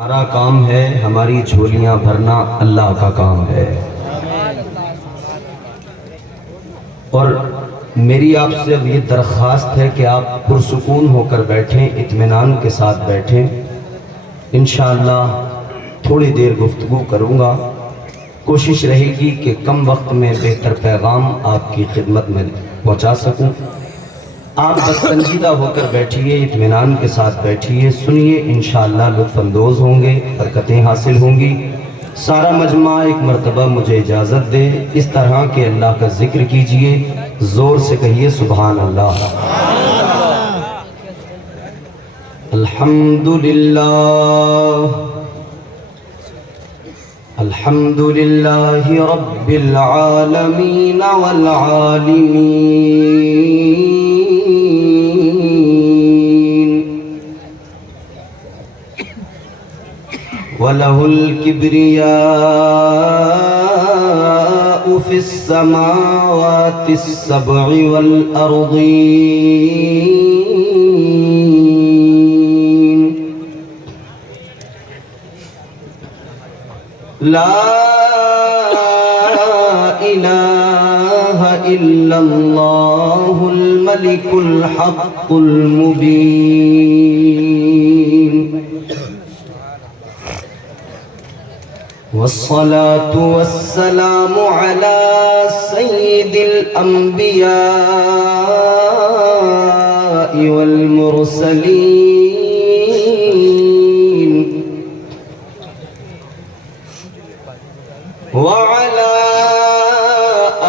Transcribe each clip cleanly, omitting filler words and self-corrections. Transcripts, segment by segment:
ہمارا کام ہے، ہماری جھولیاں بھرنا اللہ کا کام ہے۔ اور میری آپ سے اب یہ درخواست ہے کہ آپ پرسکون ہو کر بیٹھیں، اطمینان کے ساتھ بیٹھیں۔ انشاءاللہ تھوڑی دیر گفتگو کروں گا، کوشش رہے گی کہ کم وقت میں بہتر پیغام آپ کی خدمت میں پہنچا سکوں۔ آپ بس سنجیدہ ہو کر بیٹھیے، اطمینان کے ساتھ بیٹھیے، سنیے، انشاءاللہ لطف اندوز ہوں گے، برکتیں حاصل ہوں گی۔ سارا مجمع ایک مرتبہ مجھے اجازت دے، اس طرح کہ اللہ کا ذکر کیجئے، زور سے کہیے سبحان اللہ۔ الحمدللہ الحمدللہ رب العالمین والعالمین، وَلَهُ الْكِبْرِيَاءُ فِي السَّمَاوَاتِ السَّبْعِ وَالْأَرْضِينَ، لَا إِلَٰهَ إِلَّا اللَّهُ الْمَلِكُ الْحَقُّ الْمُبِينُ، والصلاة والسلام على سيد الأنبياء والمرسلين، وعلى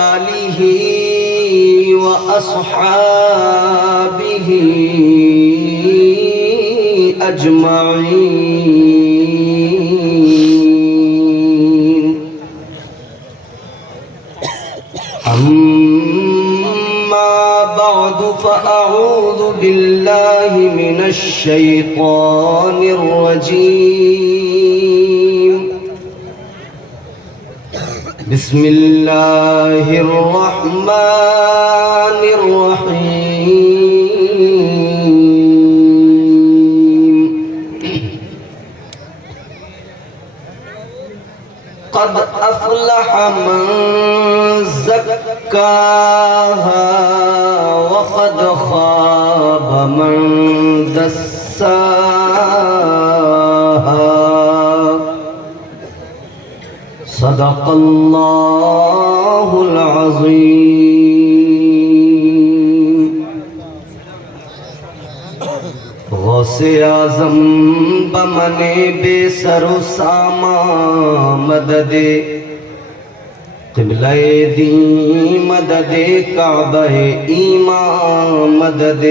آله وأصحابه أجمعين، أما بعد فأعوذ بالله من الشيطان الرجيم، بسم الله الرحمن الرحيم، قد أفلح من زكاها وقد خاب من دساها، صدق اللہ العظیم۔ غوث اعظم بمن بے سر و ساما مدد، قبلہ دین مدد، کعبہ ایمان مدد،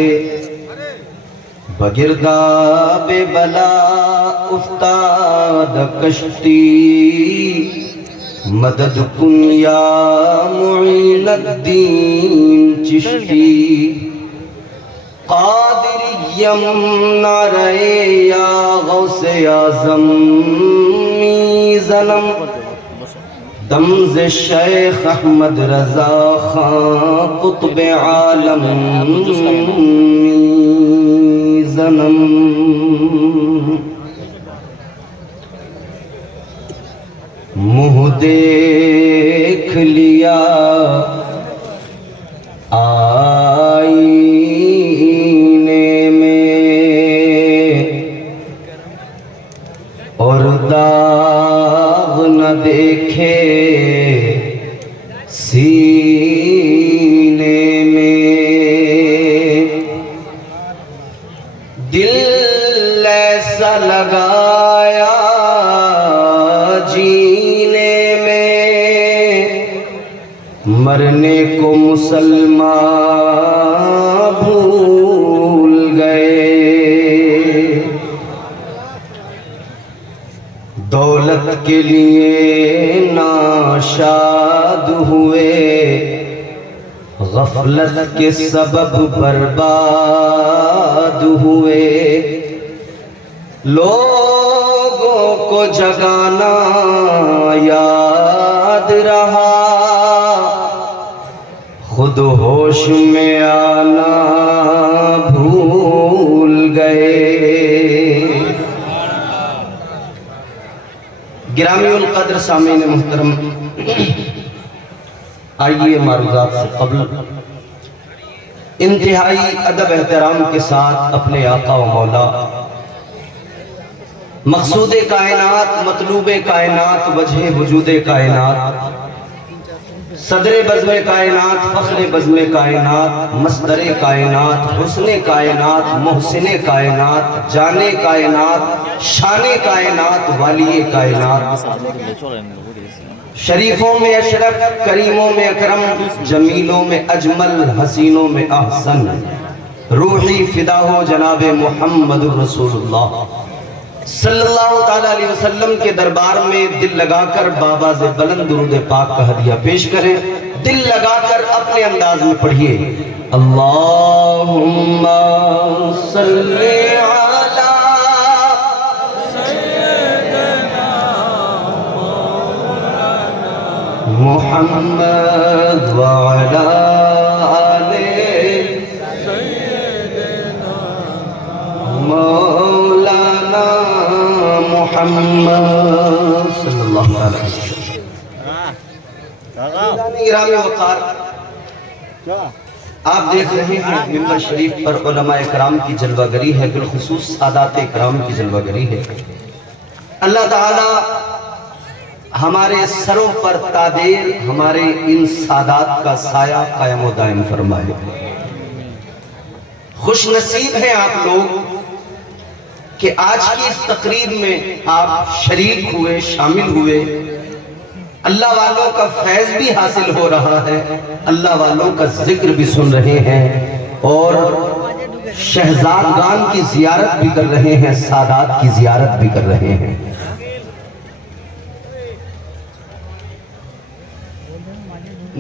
بگرداب بلا افتاد کشتی، مدد کن یا معین الدین چشتی، قادریم نعرہ یا غوث اعظم می ظلم، دمز شیخ احمد رضا خان قطب عالم می ظلم، منہ دیکھ لیا آئینے میں، اور داغ نہ دیکھے سینے میں، دل ایسا لگایا جینے میں، مرنے کو مسلمان بھول گئے، دولت کے لیے ناشاد ہوئے، غفلت کے سبب برباد ہوئے، لوگوں کو جگانا یاد رہا، خود ہوش میں آنا بھول گئے، گرامی القدر سامعین محترم، آئیے معروضات سے قبل انتہائی ادب احترام کے ساتھ اپنے آقا و مولا مقصود کائنات، مطلوب کائنات، وجہ وجود کائنات، صدر بزم کائنات، فخر بزم کائنات، مصدر کائنات، حسن کائنات، محسن کائنات، جان کائنات، شان کائنات، والی کائنات، شریفوں میں اشرف، کریموں میں اکرم، جمیلوں میں اجمل، حسینوں میں احسن، روحی فدا ہو جناب محمد الرسول اللہ صلی اللہ تعالیٰ علیہ وسلم کے دربار میں دل لگا کر بآواز بلند درود پاک کا ہدیہ پیش کریں. دل لگا کر اپنے انداز میں پڑھیے. اللہم صلی علی محمد وعلی آلِ مولانا محمد صلی اللہ علیہ وسلم. گرامی وقار، آپ دیکھ رہے ہیں منبر شریف پر علماء اکرام کی جلوہ گری ہے، بالخصوص سادات اکرام کی جلوہ گری ہے. اللہ تعالی ہمارے سروں پر تادیر ہمارے ان سادات کا سایہ قائم و دائم فرمائے. خوش نصیب ہیں آپ لوگ کہ آج کی اس تقریب میں آپ شریک ہوئے، شامل ہوئے. اللہ والوں کا فیض بھی حاصل ہو رہا ہے، اللہ والوں کا ذکر بھی سن رہے ہیں، اور شہزادگان کی زیارت بھی کر رہے ہیں، سادات کی زیارت بھی کر رہے ہیں.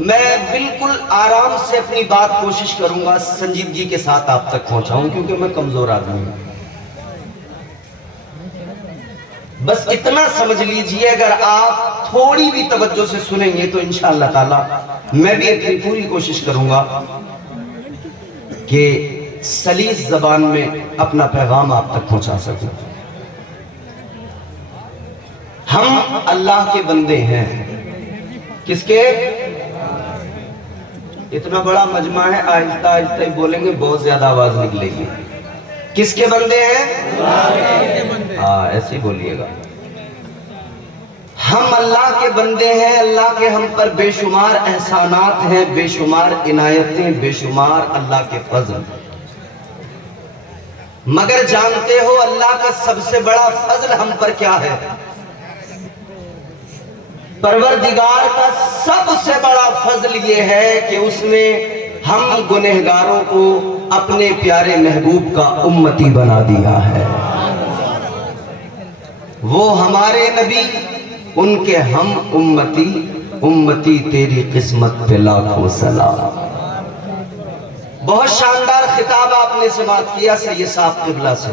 میں بالکل آرام سے اپنی بات کوشش کروں گا سنجیدگی کے ساتھ آپ تک پہنچاؤں، کیونکہ میں کمزور آدمی ہوں. بس اتنا سمجھ لیجئے، اگر آپ تھوڑی بھی توجہ سے سنیں گے تو انشاءاللہ تعالی میں بھی اپنی پوری کوشش کروں گا کہ سلیس زبان میں اپنا پیغام آپ تک پہنچا سکوں. ہم اللہ کے بندے ہیں. کس کے؟ اتنا بڑا مجمع ہے، آہستہ آہستہ ہی بولیں گے، بہت زیادہ آواز نکلے گی. کس کے بندے ہیں؟ ہاں ایسے ہی بولیے گا. ہم اللہ کے بندے ہیں. اللہ کے ہم پر بے شمار احسانات ہیں، بے شمار عنایتیں، بے شمار اللہ کے فضل. مگر جانتے ہو اللہ کا سب سے بڑا فضل ہم پر کیا ہے؟ پروردگار کا سب سے بڑا فضل یہ ہے کہ اس نے ہم گنہگاروں کو اپنے پیارے محبوب کا امتی بنا دیا ہے. وہ ہمارے نبی، ان کے ہم امتی، امتی تیری قسمت پہ لاکھوں سلام. بہت شاندار خطاب آپ نے سماعت کیا سید صاحب قبلہ سے،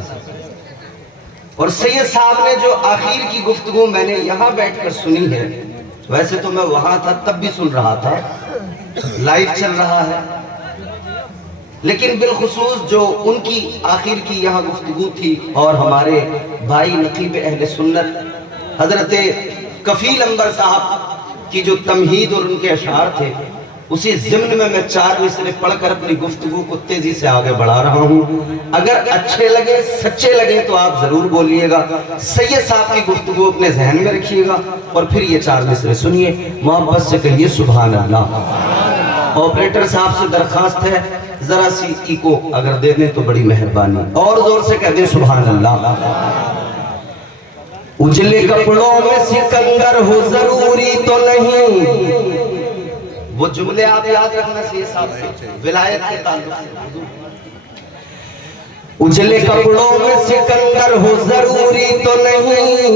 اور سید صاحب نے جو آخر کی گفتگو میں نے یہاں بیٹھ کر سنی ہے، ویسے تو میں وہاں تھا تب بھی سن رہا تھا، لائیو چل رہا ہے، لیکن بالخصوص جو ان کی آخر کی یہاں گفتگو تھی، اور ہمارے بھائی نقیب اہل سنت حضرت کفیل انور صاحب کی جو تمہید اور ان کے اشعار تھے، اسی ضمن میں 4 مصرے پڑھ کر اپنی گفتگو کو تیزی سے آگے بڑھا رہا ہوں. اگر اچھے لگے، سچے لگے تو آپ ضرور بولیے گا. سید صاحب کی گفتگو اپنے ذہن میں رکھیے گا، اور پھر یہ 4 مصرے سنیے، محبت سے کہیے سبحان اللہ. آپریٹر صاحب سے درخواست ہے ذرا سی ایکو اگر دے دیں تو بڑی مہربانی، اور زور سے کہہ دیں سبحان اللہ. اجلے کپڑوں میں سکندر ہو ضروری تو نہیں. وہ جملے آپ یاد رکھنا سید صاحب سے ولایت کے تعلق سے. اجلے کپڑوں میں سکندر ہو ضروری تو نہیں،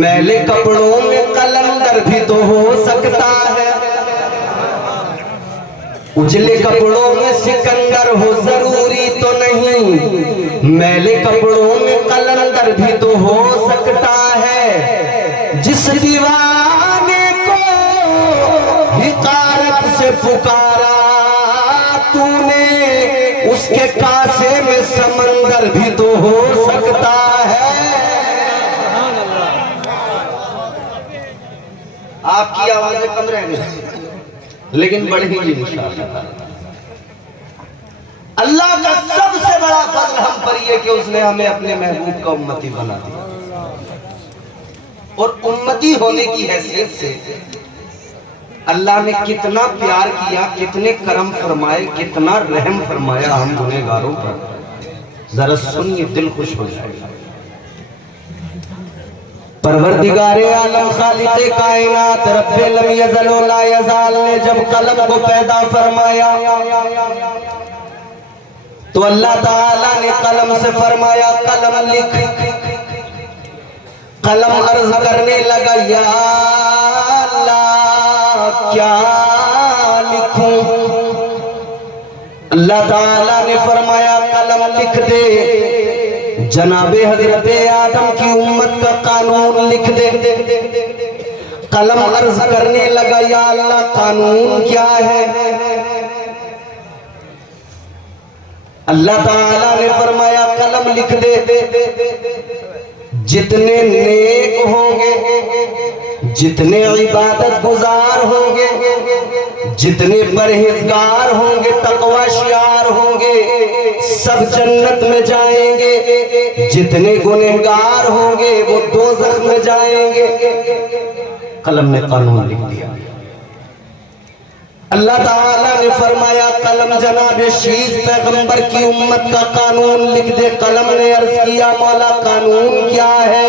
میلے کپڑوں میں قلندر بھی تو ہو سکتا ہے. اجلے کپڑوں میں سکندر ہو ضروری تو نہیں، میلے کپڑوں میں قلندر بھی تو ہو سکتا ہے. جس دیوانے کو حقارت سے پکارا تو نے، اس کے کاسے میں سمندر بھی تو ہو سکتا ہے. آوازیں کم رہ گئی لیکن بڑھیں گی انشاءاللہ۔ اللہ کا سب سے بڑا فضل ہم پر یہ کہ اس نے ہمیں اپنے محبوب کا امتی بنا دیا، اور امتی ہونے کی حیثیت سے اللہ نے کتنا پیار کیا، کتنے کرم فرمائے، کتنا رحم فرمایا ہم گنہگاروں پر، ذرا سنیے دل خوش ہو جائے گا۔ پروردگار عالم خالق کائنات رب لم یزل و لا یزال نے جب قلم کو پیدا فرمایا تو اللہ تعالیٰ نے قلم سے فرمایا قلم لکھ۔ قلم عرض کرنے لگا یا اللہ کیا لکھوں؟ اللہ تعالیٰ نے فرمایا قلم لکھ دے، جناب حضرت آدم کی امت کا قانون لکھ دے۔ قلم عرض کرنے لگا یا اللہ قانون کیا ہے؟ اللہ تعالیٰ نے فرمایا قلم لکھ دے، جتنے نیک ہوں گے، جتنے عبادت گزار ہوں گے، جتنے پرہیزگار ہوں گے، تقوی شیار ہوں گے، سب جنت میں جائیں گے، جتنے گنہگار ہوں گے وہ دوزخ میں جائیں گے۔ قلم نے قانون لکھ دیا۔ اللہ تعالیٰ نے فرمایا قلم جناب شیز پیغمبر کی امت کا قانون لکھ دے۔ قلم نے عرض کیا مولا قانون کیا ہے؟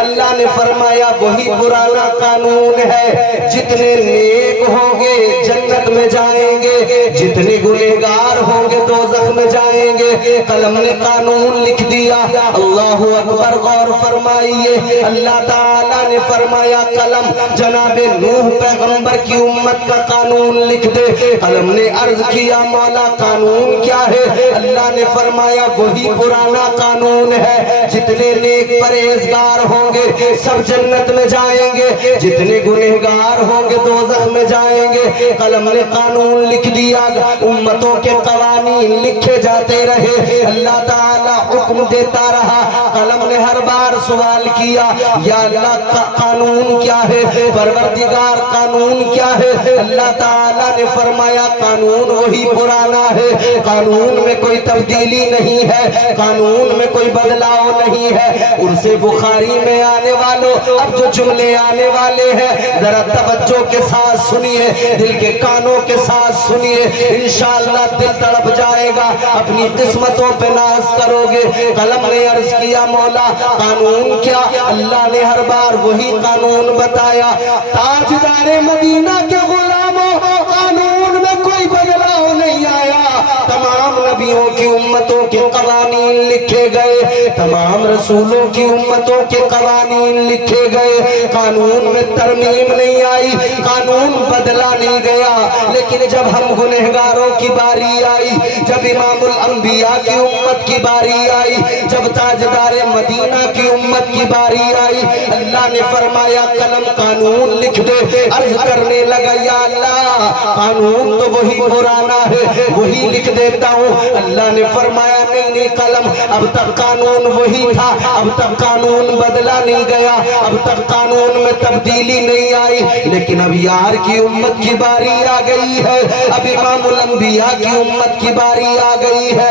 اللہ نے فرمایا وہی پرانا قانون ہے، جتنے نیک ہوں گے جنت میں جائیں گے، جتنے گنہگار ہوں گے دوزخ میں جائیں گے۔ قلم نے قانون لکھ دیا۔ اللہ اکبر، غور فرمائیے، اللہ تعالیٰ نے فرمایا قلم جناب نوح پیغمبر کی امت کا قانون لکھ دے۔ قلم نے عرض کیا مولا قانون کیا ہے؟ اللہ نے فرمایا وہی پرانا قانون ہے، جتنے نیک پرہیزگار ہوں گے سب جنت میں جائیں گے، جتنے گنہگار ہوں گے دوزخ میں جائیں گے۔ قلم نے قانون لکھ دیا، امتوں کے قوانین لکھے جاتے رہے، اللہ تعالیٰ حکم دیتا رہا۔ قلم نے ہر بار سوال کیا یا اللہ قانون کیا ہے؟ پروردگار قانون کیا ہے؟ اللہ تعالیٰ نے فرمایا قانون وہی پرانا ہے، قانون میں کوئی تبدیلی نہیں ہے، قانون میں کوئی بدلاؤ نہیں ہے۔ عرص بخاری میں آنے والوں اب جو جملے آنے والے ہیں ذرا توجہ کے ساتھ سنیے، دل کے کانوں کے ساتھ سنیے، انشاءاللہ دل تڑپ جائے گا، اپنی قسمتوں پہ ناز کرو گے۔ قلم نے عرض کیا مولا قانون کیا؟ اللہ نے ہر بار وہی قانون بتایا۔ تاجدار مدینہ کے غلاموں قانون میں کوئی بدلاؤ نہیں آیا، تمام نبیوں کی امتوں کے قوانین لکھے گئے، تمام رسولوں کی امتوں کے قوانین لکھے گئے، قانون میں ترمیم نہیں آئی، قانون بدلا نہیں گیا۔ لیکن جب ہم گنہگاروں کی باری آئی، جب امام الانبیاء کی امت کی باری آئی، جب تاجدار مدینہ کی امت کی باری آئی، اللہ نے فرمایا قلم قانون لکھ دے۔ عرض کرنے لگا یا اللہ قانون تو وہی پرانا ہے، وہی لکھ دیتا ہوں۔ اللہ نے فرمایا نہیں قلم اب تک قانون وہی تھا، اب تک قانون بدلا نہیں گیا، اب تک قانون میں تبدیلی نہیں آئی، لیکن اب یار کی امت کی باری آ گئی ہے، اب امام الانبیاء کی امت کی باری آ گئی ہے۔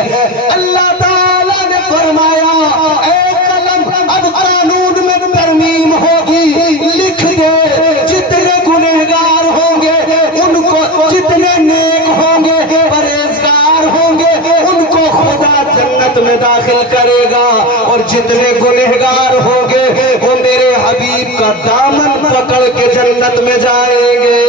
اللہ تعالیٰ نے فرمایا اے قلم اب قانون میں ترمیم ہوگی، لکھ دے جتنے گنہگار ہوں گے ان کو، جتنے نیک ہوں گے پرہیزگار ہوں گے ان کو خدا جنت میں داخل کرے گا، اور جتنے گنہگار ہوں گے وہ میرے حبیب کا دامن پکڑ کے جنت میں جائیں گے۔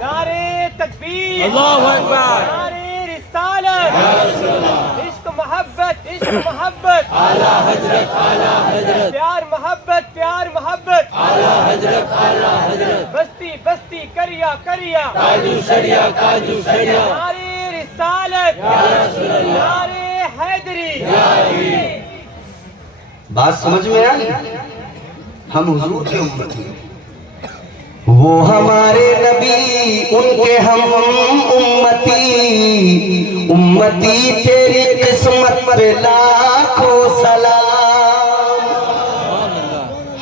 نعرے تکبیر، اللہ اکبر، نعرے رسالت، عشق محبت، عشق محبت، اعلیٰ حضرت، اعلیٰ حضرت، پیار محبت، پیار محبت، اعلیٰ حضرت، اعلیٰ حضرت، بستی بستی کریا کریا، کاجو سڑیا، کاجو سڑیا، نعرے رسالت، نعرے حیدری۔ بات سمجھ میں آئی؟ ہم حضور کے امت ہیں، وہ ہمارے نبی ان کے ہم امتی، امتی تیری قسمت پہ لاکھوں سلام۔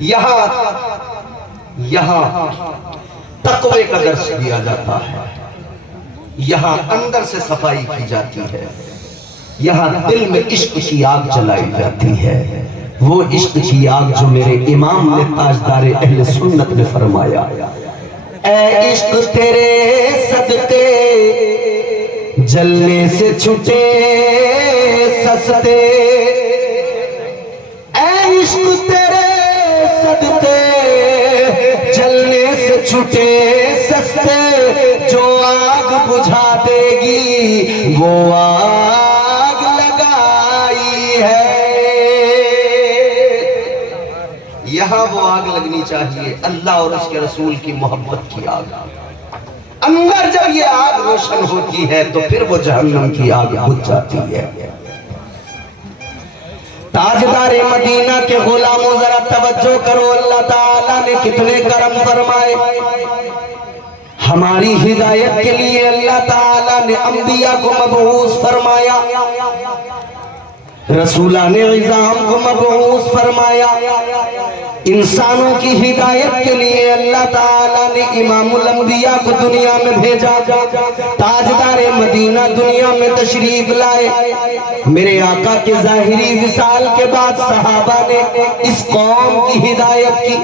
یہاں تقوی کا درس دیا جاتا ہے، یہاں اندر سے صفائی کی جاتی ہے، یہاں دل میں عشق کی آگ جلائی جاتی ہے، وہ عشق کی آگ جو میرے امام نے تاجدار اہل سنت نے فرمایا، اے عشق تیرے صدقے جلنے سے چھٹے سستے، اے عشق تیرے صدقے جلنے سے چھٹے سستے، جو آگ بجھا دے گی وہ آگ لگائی ہے۔ یہاں وہ آگ لگنی چاہیے، اللہ اور اس کے رسول کی محبت کی آگ۔ اندر جب یہ آگ روشن ہوتی ہے تو پھر وہ جہنم کی آگ بجھ جاتی ہے۔ تاجدار مدینہ کے غلاموں ذرا توجہ کرو، اللہ تعالیٰ نے کتنے کرم فرمائے۔ ہماری ہدایت کے لیے اللہ تعالیٰ نے انبیاء کو مبعوث فرمایا، رسولان عظام کو مبعوث فرمایا، انسانوں کی ہدایت کے لیے اللہ تعالیٰ نے امام الانبیاء کو دنیا میں بھیجا، تاجدار مدینہ دنیا میں تشریف لائے۔ میرے آقا کے ظاہری وصال کے بعد صحابہ نے اس قوم کی ہدایت کی،